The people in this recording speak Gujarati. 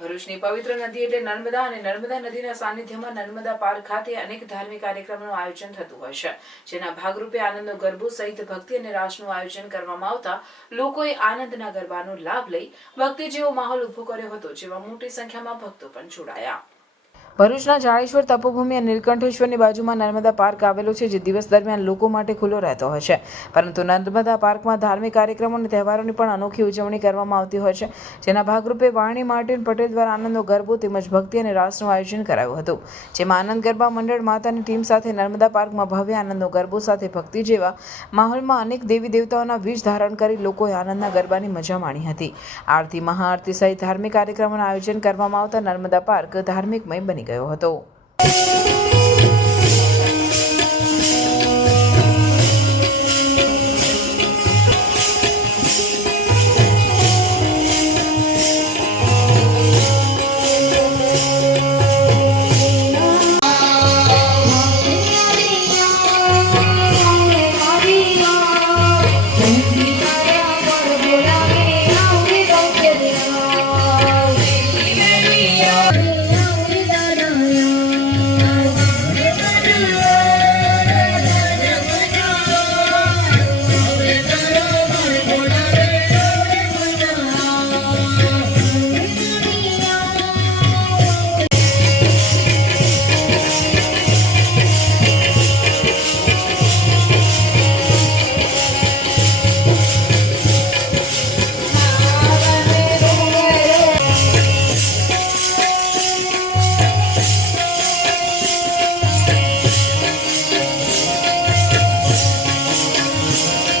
ભરૂચની પવિત્ર નદી એટલે નર્મદા અને નર્મદા નદીના સાનિધ્યમાં નર્મદા પાર્ક ખાતે અનેક ધાર્મિક કાર્યક્રમોનું આયોજન થતું હોય છે, જેના ભાગરૂપે આનંદનો ગરબો સહિત ભક્તિ અને રાસનું આયોજન કરવામાં આવતા લોકોએ આનંદના ગરબાનો લાભ લઈ ભક્તિ જેવો માહોલ ઉભો કર્યો હતો, જેમાં મોટી સંખ્યામાં ભક્તો પણ જોડાયા. ભરૂચના જાડેશ્વર તપોભૂમિ અને નીલકંઠેશ્વરની બાજુમાં નર્મદા પાર્ક આવેલો છે, જે દિવસ દરમિયાન લોકો માટે ખુલ્લો રહેતો હોય છે, પરંતુ નર્મદા પાર્કમાં ધાર્મિક કાર્યક્રમો અને તહેવારોની પણ અનોખી ઉજવણી કરવામાં આવતી હોય છે, જેના ભાગરૂપે વાણી માર્ટિન પટેલ દ્વારા આનંદનો ગરબો તેમજ ભક્તિ અને રાસનું આયોજન કરાયું હતું, જેમાં આનંદ ગરબા મંડળ માતાની ટીમ સાથે નર્મદા પાર્કમાં ભવ્ય આનંદનો ગરબો સાથે ભક્તિ જેવા માહોલમાં અનેક દેવી દેવતાઓના વીજ ધારણ કરી લોકોએ આનંદના ગરબાની મજા માણી હતી. આરતી, મહાઆરતી સહિત ધાર્મિક કાર્યક્રમોનું આયોજન કરવામાં આવતા નર્મદા પાર્ક ધાર્મિકમય બની ગયો હતો.